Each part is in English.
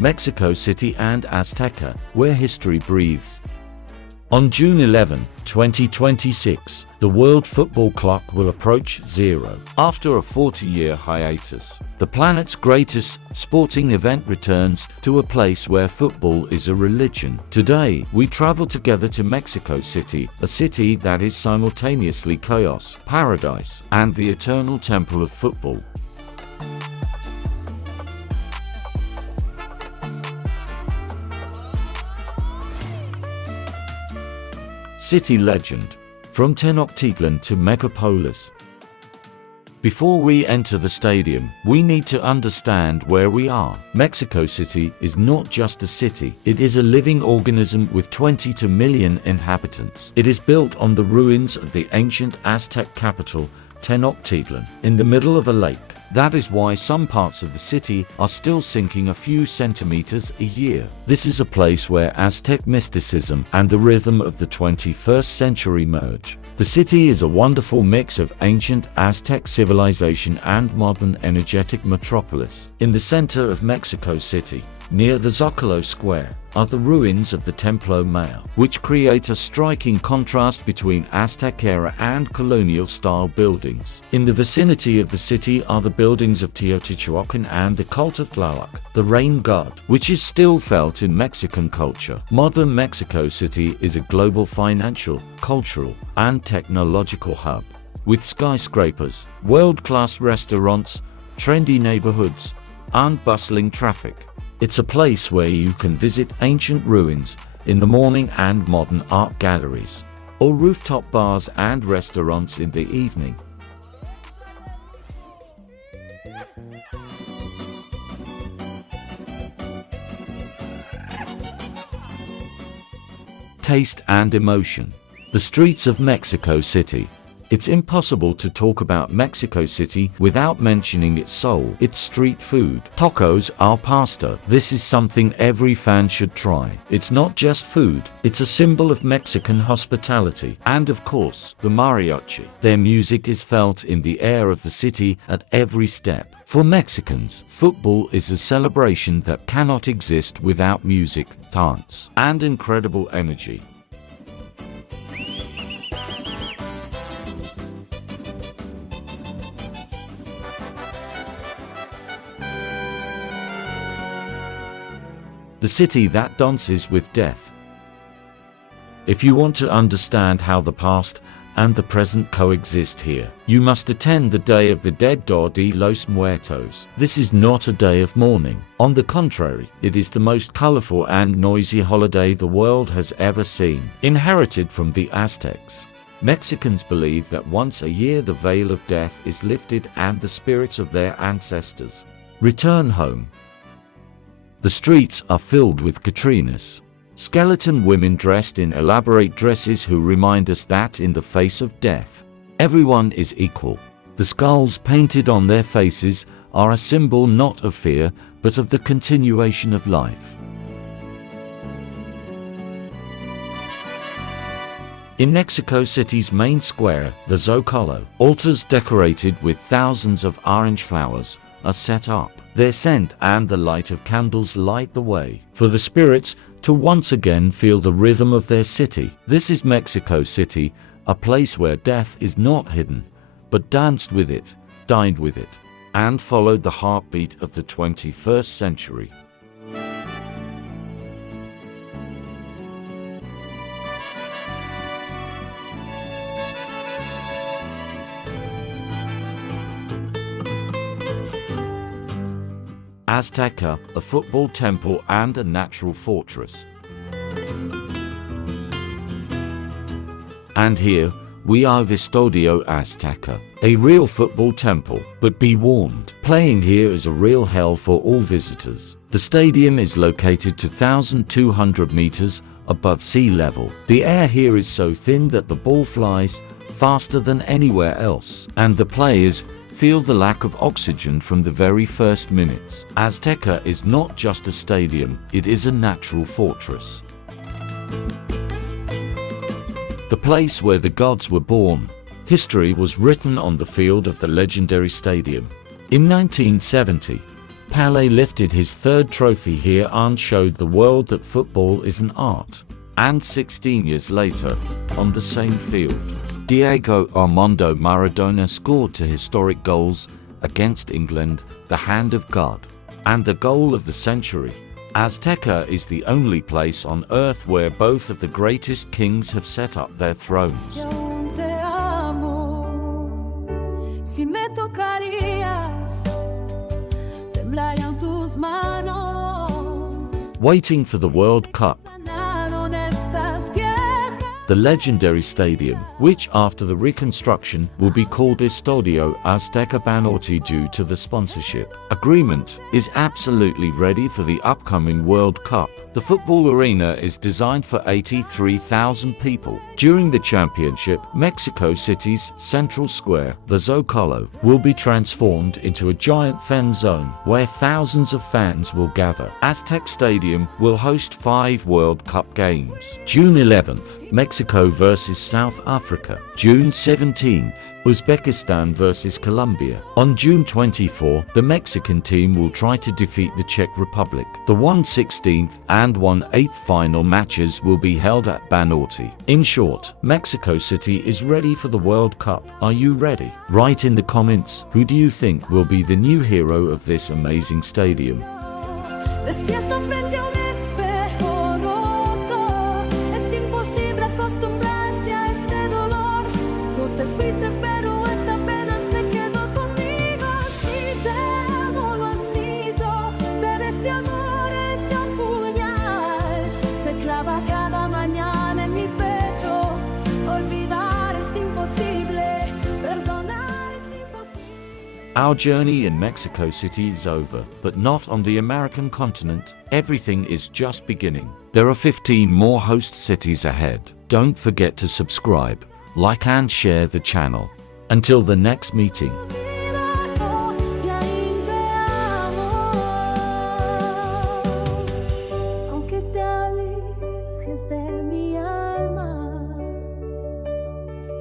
Mexico City and Azteca, where history breathes. On June 11, 2026, the world football clock will approach zero. After a 40-year hiatus, the planet's greatest sporting event returns to a place where football is a religion. Today, we travel together to Mexico City, a city that is simultaneously chaos, paradise, and the eternal temple of football. City legend, from Tenochtitlan to Megapolis. Before we enter the stadium, we need to understand where we are. Mexico City is not just a city, it is a living organism with 22 million inhabitants. It is built on the ruins of the ancient Aztec capital, Tenochtitlan, in the middle of a lake. That is why some parts of the city are still sinking a few centimeters a year. This is a place where Aztec mysticism and the rhythm of the 21st century merge. The city is a wonderful mix of ancient Aztec civilization and modern energetic metropolis. In the center of Mexico City, near the Zocalo Square, are the ruins of the Templo Mayor, which create a striking contrast between Aztec-era and colonial-style buildings. In the vicinity of the city are the buildings of Teotihuacan and the cult of Tlaloc, the rain god, which is still felt in Mexican culture. Modern Mexico City is a global financial, cultural, and technological hub, with skyscrapers, world-class restaurants, trendy neighborhoods, and bustling traffic. It's a place where you can visit ancient ruins in the morning and modern art galleries, or rooftop bars and restaurants in the evening. Taste and emotion. The streets of Mexico City. It's impossible to talk about Mexico City without mentioning its soul, its street food. Tacos al pastor. This is something every fan should try. It's not just food, it's a symbol of Mexican hospitality. And of course, the mariachi. Their music is felt in the air of the city at every step. For Mexicans, football is a celebration that cannot exist without music, dance, and incredible energy. The city that dances with death. If you want to understand how the past and the present coexist here, you must attend the Day of the Dead, Dia de los Muertos. This is not a day of mourning. On the contrary, it is the most colorful and noisy holiday the world has ever seen. Inherited from the Aztecs, Mexicans believe that once a year the veil of death is lifted and the spirits of their ancestors return home. The streets are filled with Catrinas, skeleton women dressed in elaborate dresses who remind us that in the face of death, everyone is equal. The skulls painted on their faces are a symbol not of fear, but of the continuation of life. In Mexico City's main square, the Zocalo, altars decorated with thousands of orange flowers are set up. Their scent and the light of candles light the way for the spirits to once again feel the rhythm of their city. This is Mexico City, a place where death is not hidden, but danced with it, dined with it, and followed the heartbeat of the 21st century. Azteca, a football temple and a natural fortress. And here, we are the Estadio Azteca, a real football temple. But be warned, playing here is a real hell for all visitors. The stadium is located 2,200 meters above sea level. The air here is so thin that the ball flies faster than anywhere else, and the players feel the lack of oxygen from the very first minutes. Azteca is not just a stadium, it is a natural fortress. The place where the gods were born. History was written on the field of the legendary stadium. In 1970, Pelé lifted his third trophy here and showed the world that football is an art. And 16 years later, on the same field, Diego Armando Maradona scored two historic goals against England, the hand of God, and the goal of the century. Azteca is the only place on earth where both of the greatest kings have set up their thrones. Si me tocarías, temblarían tus manos. Waiting for the World Cup. The legendary stadium, which after the reconstruction will be called Estadio Azteca Banorte due to the sponsorship agreement, is absolutely ready for the upcoming World Cup. The football arena is designed for 83,000 people. During the championship, Mexico City's central square, the Zocalo, will be transformed into a giant fan zone where thousands of fans will gather. Aztec Stadium will host 5 World Cup games. June 11th, Mexico versus South Africa. June 17th, Uzbekistan versus Colombia. On June 24, the Mexican team will try to defeat the Czech Republic. The 1/16th and 1/8 final matches will be held at Banorte. In short, Mexico City is ready for the World Cup. Are you ready? Write in the comments, who do you think will be the new hero of this amazing stadium? Despierto frente a un espejo roto. Es imposible acostumbrarse a este dolor. Tú te fuiste, pero esta pena se quedó conmigo. Si te amo, lo admito, pero este amor es ya un puñal. Se clava cada mañana en mi pecho. Olvidar es imposible, perdonar es imposible. Our journey in Mexico City is over, but not on the American continent. Everything is just beginning. There are 15 more host cities ahead. Don't forget to subscribe, like and share the channel. Until the next meeting. Aunque te alejes de mi alma,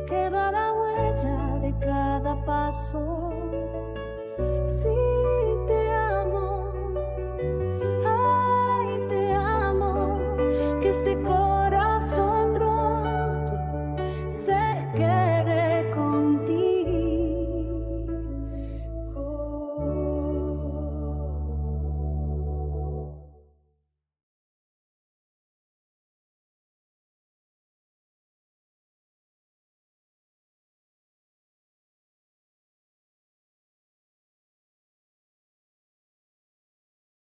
queda la huella de cada paso.